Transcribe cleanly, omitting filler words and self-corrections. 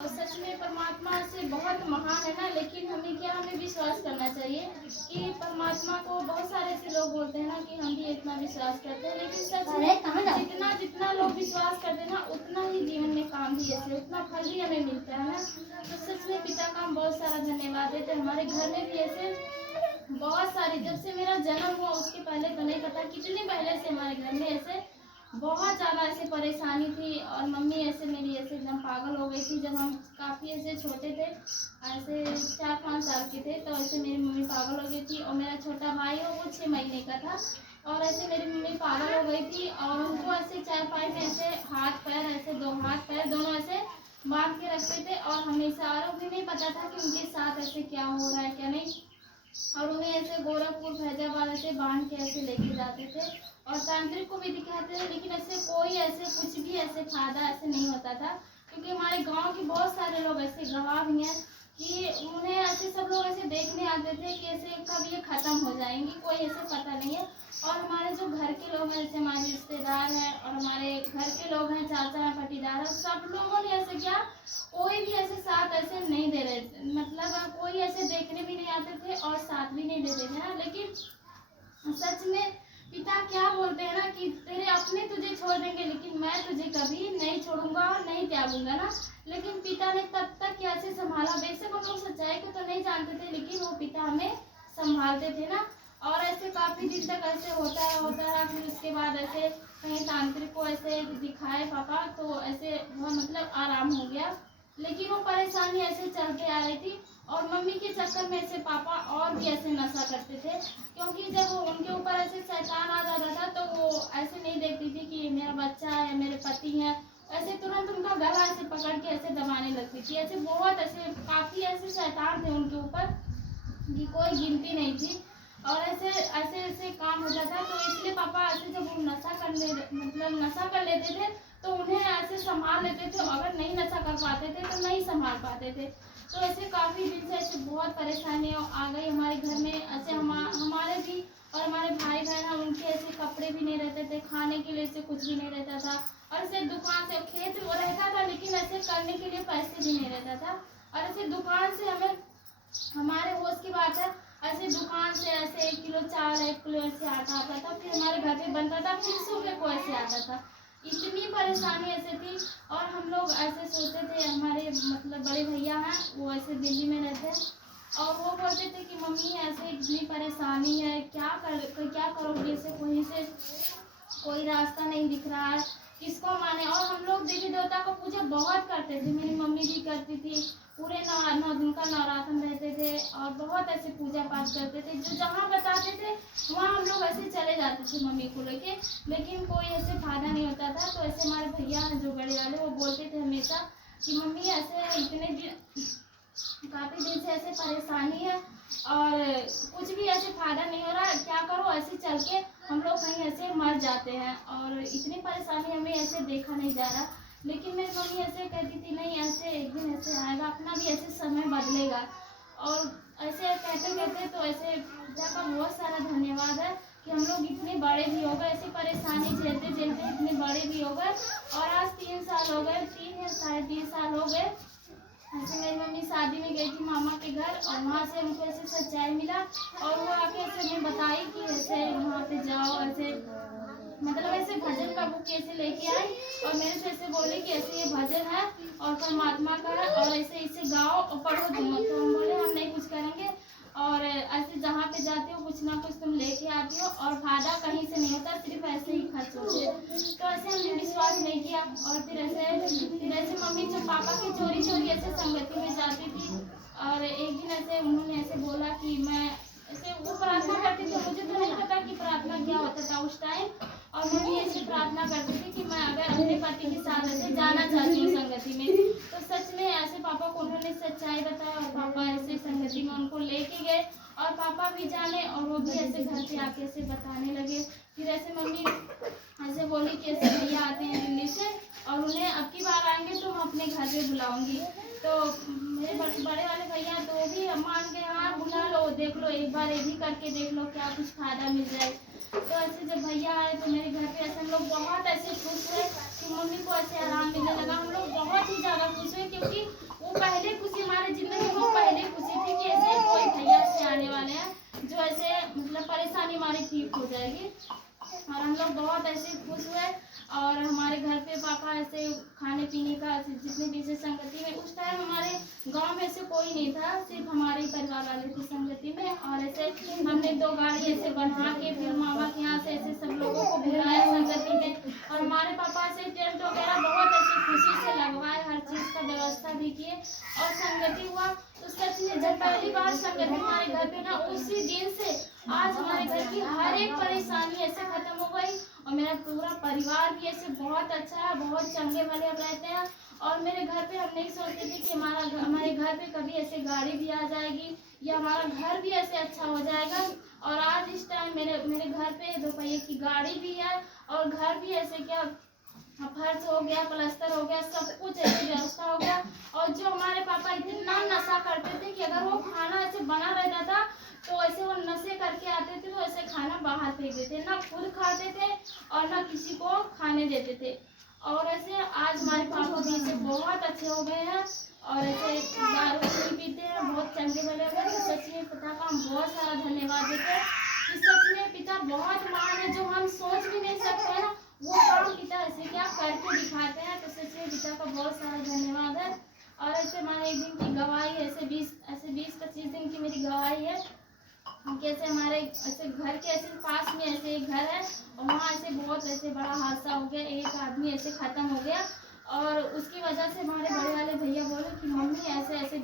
और सच में परमात्मा से बहुत महान है ना, लेकिन हमें विश्वास करना चाहिए कि परमात्मा को बहुत सारे ऐसे लोग बोलते हैं ना कि हम भी इतना विश्वास करते हैं, लेकिन सच में जितना जितना लोग विश्वास करते हैं ना उतना ही जीवन में काम भी ऐसे उतना फल भी हमें मिलता है ना। तो सच में पिता का हम बहुत सारा धन्यवाद देते हैं। हमारे घर में भी ऐसे बहुत सारी, जब से मेरा जन्म हुआ उसके पहले तो नहीं पता, कितने पहले से हमारे घर में ऐसे बहुत ज़्यादा ऐसे परेशानी थी। और मम्मी ऐसे मेरी ऐसे एकदम पागल हो गई थी जब हम काफ़ी ऐसे छोटे थे, ऐसे 4-5 साल के थे, तो ऐसे मेरी मम्मी पागल हो गई थी। और मेरा छोटा भाई हो वो 6 महीने का था, और ऐसे मेरी मम्मी पागल हो गई थी और उनको ऐसे चारपाई में ऐसे हाथ पैर ऐसे दो हाथ पैर दोनों ऐसे बांध के रखते थे, और हमेशा और उन्हें नहीं पता था कि उनके साथ ऐसे क्या हो रहा है क्या नहीं। और उन्हें ऐसे गोरखपुर फैजाबाद ऐसे बांध के ऐसे लेके जाते थे और तांत्रिक को भी दिखाते थे, लेकिन ऐसे कोई ऐसे कुछ भी ऐसे फायदा ऐसे नहीं होता था, क्योंकि हमारे गांव के बहुत सारे लोग ऐसे गवाह भी हैं कि उन्हें ऐसे सब लोग ऐसे देखने आते थे कि ऐसे कब ये खत्म हो जाएंगी, कोई ऐसे पता नहीं है। और हमारे जो घर के लोग हैं, जैसे हमारे रिश्तेदार हैं और हमारे घर के लोग हैं, चाचा हैं, पटीदार हैं, सब लोगों ने ऐसे क्या कोई भी ऐसे साथ ऐसे नहीं दे रहे, मतलब कोई ऐसे देखने भी नहीं आते थे और साथ भी नहीं देते थे ना। लेकिन सच में पिता क्या बोलते हैं ना कि तेरे अपने तुझे छोड़ देंगे लेकिन मैं तुझे कभी नहीं छोड़ूंगा और नहीं त्यागूंगा ना। लेकिन पिता ने तब तक कैसे संभाला, बेशक हम लोग सच्चाई को तो नहीं जानते थे, लेकिन वो पिता हमें संभालते थे ना। और ऐसे काफी दिन तक ऐसे होता रहा। फिर उसके बाद ऐसे कहीं तांत्रिक को ऐसे दिखाए पापा, तो ऐसे वह मतलब आराम हो गया, लेकिन वो परेशानी ऐसे चलते आ रही थी। और मम्मी के चक्कर में ऐसे पापा और भी ऐसे नशा करते थे, क्योंकि जब उनके ऊपर ऐसे शैतान आ जाता था तो वो ऐसे नहीं देखती थी कि मेरा बच्चा है, मेरे पति है, ऐसे तुरंत उनका गला ऐसे पकड़ के ऐसे दबाने लगती थी। ऐसे बहुत ऐसे काफी ऐसे शैतान थे उनके ऊपर कि कोई गिनती नहीं थी। और ऐसे ऐसे ऐसे काम होता था, तो इसलिए पापा ऐसे जब वो नशा करने मतलब नशा कर लेते थे तो उन्हें ऐसे संभाल लेते थे, अगर नहीं नशा कर पाते थे तो नहीं संभाल पाते थे। तो ऐसे काफी दिन से ऐसे बहुत परेशानी आ गई हमारे घर में। ऐसे हमारे भी और हमारे भाई बहन हैं, उनके ऐसे कपड़े भी नहीं रहते थे, खाने के लिए ऐसे कुछ भी नहीं रहता था, और ऐसे दुकान से खेत वो रहता था लेकिन ऐसे करने के लिए पैसे भी नहीं रहता था। और ऐसे दुकान से हमें, हमारे होश की बात है, ऐसे दुकान से ऐसे 1 किलो चावल 1 किलो ऐसे आटा आता था, फिर हमारे घर पे बनता था, फिर सुबह को ऐसे आता था। इतनी परेशानी ऐसे थी। और हम लोग ऐसे सोचते थे, हमारे मतलब बड़े भैया हैं वो ऐसे दिल्ली में रहते हैं, और वो बोलते थे कि मम्मी ऐसे इतनी परेशानी है, क्या करोगे, ऐसे कहीं से कोई रास्ता नहीं दिख रहा है, किसको माने। और हम लोग देवी देवता को पूजा बहुत करते थे, मेरी मम्मी भी करती थी, पूरे 9 दिन का नवरात्र रहते थे और बहुत ऐसे पूजा पाठ करते थे। जो जहाँ बताते थे वहाँ हम लोग ऐसे चले जाते थे मम्मी को लेके, लेकिन कोई ऐसे फायदा नहीं होता था। तो ऐसे हमारे भैया हैं जो बड़े वाले, वो बोलते थे हमेशा कि मम्मी ऐसे इतने दिन काफी दिन से ऐसे परेशानी है और कुछ भी ऐसे फायदा नहीं हो रहा, क्या करो, ऐसे चल के हम लोग कहीं ऐसे मर जाते हैं, और इतनी परेशानी हमें ऐसे देखा नहीं जा रहा। लेकिन मेरी मम्मी ऐसे कहती थी नहीं, ऐसे एक दिन ऐसे आएगा, अपना भी ऐसे समय बदलेगा। और ऐसे कहते कहते तो ऐसे पिता का बहुत सारा धन्यवाद है कि हम लोग इतने बड़े भी हो गए, ऐसी परेशानी झेलते झेलते इतने बड़े भी हो गए। और आज 3 साल हो गए, 3 या 3.5 साल हो गए। ऐसे मेरी मम्मी शादी में गई थी मामा के घर, और वहाँ से हमको ऐसे सच्चाई मिला, और वो आके ऐसे हमें बताई कि ऐसे वहाँ पे जाओ, ऐसे मतलब ऐसे भजन का बुक ऐसे लेके आई और मेरे से ऐसे बोले कि ऐसे ये भजन है और परमात्मा का है, और ऐसे इसे गाओ और पढ़ो तुम। तो हम बोले हम नहीं कुछ करेंगे, और ऐसे जहाँ पे जाते हो कुछ ना कुछ तुम लेके आती हो, और फायदा कहीं से नहीं होता, सिर्फ ऐसे ही खर्च होते हैं। तो ऐसे हमने विश्वास नहीं किया। और फिर ऐसे मम्मी जब पापा की चोरी चोरी ऐसे संगति में जाती थी, और एक दिन ऐसे उन्होंने ऐसे बोला कि मैं ऐसे वो प्रार्थना करती थी, मुझे तो नहीं पता कि प्रार्थना क्या होता था उस टाइम, और मैं भी ऐसे प्रार्थना करती थी कि मैं अगर अपने पति के साथ ऐसे जाना चाहती हूँ संगति में। तो सच में ऐसे पापा को उन्होंने सच्चाई बताया, और पापा ऐसे संगति में उनको लेके गए, और पापा भी जाने और वो भी ऐसे घर पे आके ऐसे बताने लगे। फिर ऐसे मम्मी ऐसे बोली कि ऐसे भैया आते हैं दिल्ली से, और उन्हें अब की बार आएंगे तो हम अपने घर पे बुलाऊंगी। तो मेरे बड़े वाले भैया तो वो भी मान के हाँ बुला लो, देख लो एक बार ये भी करके देख लो, क्या कुछ फायदा मिल जाए। तो ऐसे जब भैया आए तो मेरे घर पे ऐसे हम लोग बहुत ऐसे खुश हुए कि मम्मी को ऐसे आराम मिलने लगा। हम लोग बहुत ही ज़्यादा खुश हुए, क्योंकि है हमारे गांव में से कोई नहीं था, सिर्फ हमारे परिवार वाले थे संगति में। और ऐसे हमने 2 गाड़ी ऐसे बना के फिर मामा के यहाँ से ऐसे सब लोगों को बुलाया संगति में, और हमारे पापा से टेंट वगैरह बहुत ऐसी खुशी से लगवाए, हर चीज़ का व्यवस्था भी किए और संगति हुआ। तो सच में जब पहली बार संगति हमारे घर पे ना, उसी दिन से आज हमारे घर की हर एक परेशानी ऐसे खत्म हो गई और मेरा पूरा परिवार भी ऐसे बहुत अच्छा है, बहुत चंगे भले अब रहते हैं। और मेरे घर पे हम नहीं सोचते थे कि हमारे घर पे कभी ऐसे गाड़ी भी आ जाएगी या हमारा घर भी ऐसे अच्छा हो जाएगा। और आज इस टाइम मेरे घर पे 2 पहिए की गाड़ी भी है और घर भी ऐसे क्या फर्श हो गया, प्लास्टर हो गया, सब कुछ ऐसी व्यवस्था हो गया। और जो हमारे पापा इतना नशा करते थे कि अगर वो खाना ऐसे बना रहता था तो ऐसे वो नशे करके आते थे तो ऐसे खाना बाहर फेंक देते, ना खुद खाते थे और ना किसी को खाने देते थे। और ऐसे आज हमारे पापा भी ऐसे बहुत अच्छे हो गए हैं और ऐसे दारू नहीं पीते हैं, बहुत चंगे भले हो गए। तो सच में पिता का हम बहुत सारा धन्यवाद देते हैं कि सच में पिता बहुत महान है, जो हम सोच भी नहीं सकते हैं वो काम पिता ऐसे क्या करके दिखाते हैं। तो सच में पिता का बहुत सारा धन्यवाद है। और ऐसे हमारे एक दिन की गवाही ऐसे 20-25 दिन की मेरी गवाही है। कैसे हमारे ऐसे घर के ऐसे पास में ऐसे एक घर है और वहाँ ऐसे बहुत ऐसे बड़ा हादसा हो गया, एक आदमी ऐसे खत्म हो गया और उसकी वजह से हमारे बड़े वाले भैया बोले कि मम्मी ऐसे ऐसे